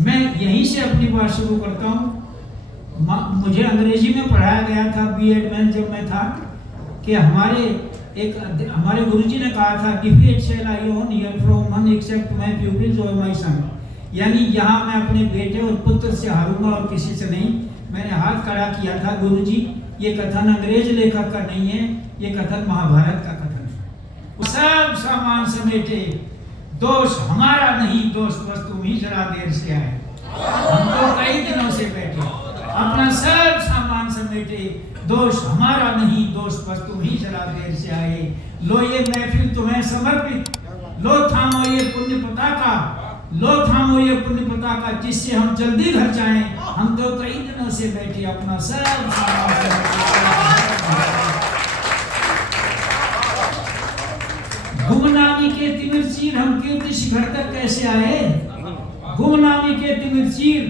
मैं यहीं से अपनी बात शुरू करता हूँ। मुझे अंग्रेजी में पढ़ाया गया था बीएड में जब मैं था, कि हमारे गुरुजी ने कहा था different shall I on here from one except my pupils और माय सन, यानी यहाँ मैं अपने बेटे और पुत्र से हारूंगा और किसी से नहीं। मैंने हाथ खड़ा किया था, गुरुजी ये कथन अंग्रेज लेखक का नहीं है, ये कथन महाभारत का कथन है। सब सामान समेटे, दोष हमारा नहीं दोस्त बस तुम ही जरा देर से आए। हम तो कई दिनों से बैठे, अपना सब सामान समेटे, दोष हमारा नहीं दोस्त बस तुम ही जरा देर से आए। लो ये महफिल तुम्हें समर्पित, लो थामो ये पुण्य पताका, लो थामो ये पुण्य पताका, जिससे हम जल्दी घर जाएं। हम तो कई दिनों से बैठे, अपना सब सामान गुमनामी के तिमिर चीर हम कीर्ति शिखर तक कैसे आए। गुमनामी के तिमिर चीर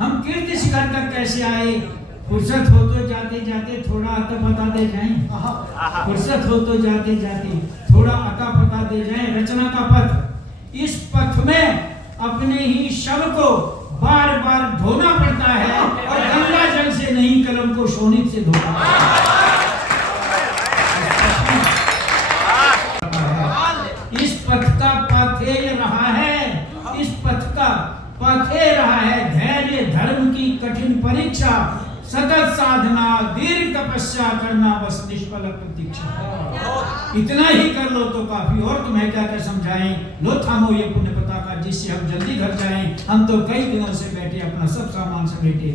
हम कीर्ति शिखर तक कैसे आए। फुर्सत हो तो जाते जाते थोड़ा अता पता दे जाएं। फुर्सत हो तो जाते जाते थोड़ा अता पता दे जाएं। रचना का पथ, इस पथ में अपने ही शव को बार बार धोना पड़ता है, और गंगा जल से नहीं कलम को शोणित से धोना पड़ता है। इस पथ का पथेय रहा है, इस पथ का पथेय रहा है धैर्य धर्म की कठिन परीक्षा, सतत साधना दीर्घ तपस्या करना बस निष्फल प्रतीक्षा। इतना ही कर लो तो काफी, और तुम्हें क्या क्या समझाएं। लो थामो ये पुण्य पताका, जिससे हम जल्दी घर जाएं। हम तो कई दिनों से बैठे, अपना सब सामान समेटे।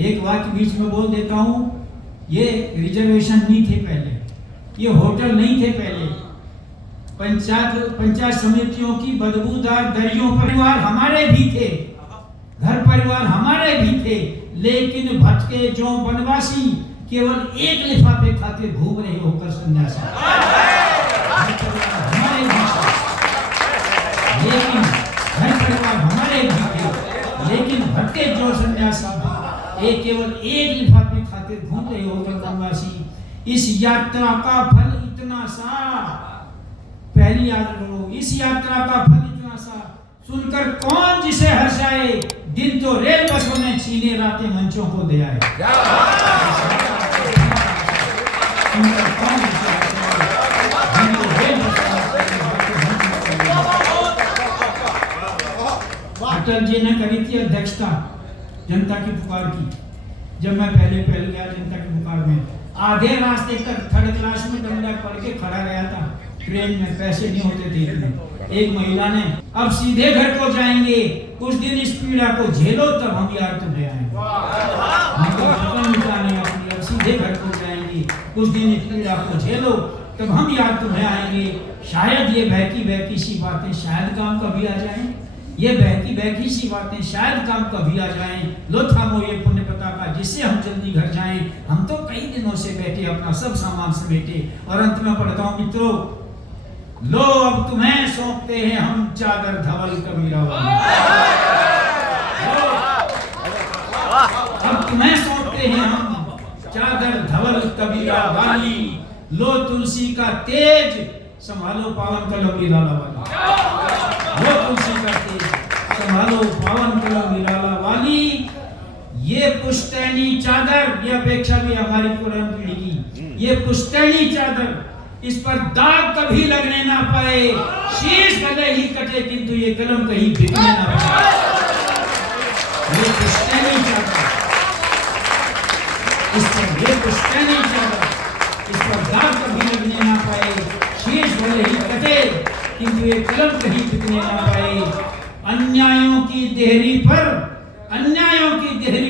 एक वाक्य बीच में बोल देता हूँ, ये रिजर्वेशन नहीं थे पहले, ये होटल नहीं थे पहले। पंचायत समितियों की बदबूदार दरियों परिवार हमारे भी थे, घर परिवार हमारे भी थे, लेकिन भटके जो वनवासी केवल एक लिफाफे खाते घूम रहे होकर सन्यासी। हमारे भी थे, लेकिन घर परिवार हमारे भी थे, लेकिन भटके जो सन्यासी एक केवल एक लिफाफे खाते घूम रहे होकर वनवासी। इस यात्रा का फल इतना सा, पहली याद करो, इस यात्रा का फल इतना सा, सुनकर कौन जिसे हर्षाए। दिन तो रेल बसों ने छीने, रातें मंचों को दे आए। सुनकर कौन जिसे हर्षाए, दिन तो रेल बसों ने छीने, अटल जी ने करी थी अध्यक्षता जनता की पुकार की। जब मैं पहले गया जनता की पुकार में, आधे रास्ते तक थर्ड क्लास में डंडा पढ़ के खड़ा गया था। ट्रेन में पैसे नहीं होते थे इतने। एक महिला ने, अब सीधे घर को जाएंगे, कुछ दिन इस पीड़ा को झेलो तब हम यार तुम्हें आएंगे। हम तो खत्म निकालेंगे अपनी, अब सीधे घर को जाएंगे, कुछ दिन इस पीड़ा को झेलो तब हम यार तुम्हें आएंगे। शायद ये बहकी सी बातें शायद काम कभी आ जाएं, ये बहकी सी बातें शायद काम कभी आ जाएं। लो थामो ये पुण्य पताका, जिससे हम जल्दी घर जाएं। हम तो कई दिनों से बैठे, अपना सब सामान समेटे। और अंत में पढ़ता हूँ मित्रों, लो अब तुम्हें सौंपते हैं हम चादर धवल कबीरा वाली। अब तुम्हें सौंपते हैं हम चादर धवल कबीरा वाली। लो तुलसी का तेज संभालो पावन कलम निराला वाली। लो तुलसी का तेज संभालो पावन कलम निराला वाली। ये पुश्तैनी चादर, ये अपेक्षा भी हमारी पुरानी पीढ़ी की, ये पुश्तैनी चादर, इस पर दाग कभी लगने ना पाए। शीश भले ही कटे किंतु ये कलम कहीं बिगड़ने ना पाए। ये पुश्तैनी चादर, इस पर ये पुश्तैनी चादर, इस पर दाग कभी लगने ना पाए। शीश भले ही कटे किंतु ये कलम कहीं बिगड़ने ना पाए। अन्यायों की देहरी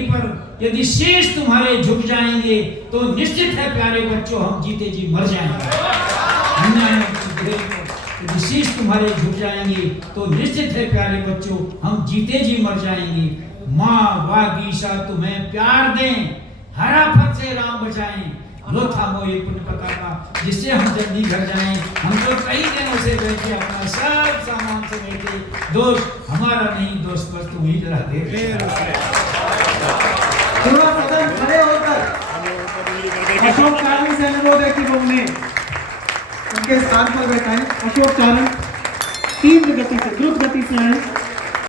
पर यदि शीश तुम्हारे झुक जाएंगे तो निश्चित है प्यारे बच्चों हम जीते जी मर जाएंगे। अन्यायों की देहरी पर यदि शीश तुम्हारे झुक जाएंगे तो निश्चित है प्यारे बच्चों हम जीते जी मर जाएंगे। माँ वागीशा तुम्हें प्यार दें, हरा पथ से राम बचाएं। लो थामो ये पुण्य पताका, जिससे हम जल्दी घर जाएं। हम तो कई दिनों से बैठे, अपना सब सामान समेटे। दोष हमारा नहीं दोस्त बस तुम ही जरा देर। पूरा सदन खड़े होकर अशोक चारण से अनुरोध है कि वो उन्हें उनके स्थान पर बैठाएं। अशोक चारण तीव्र गति से, द्रुत गति से आए।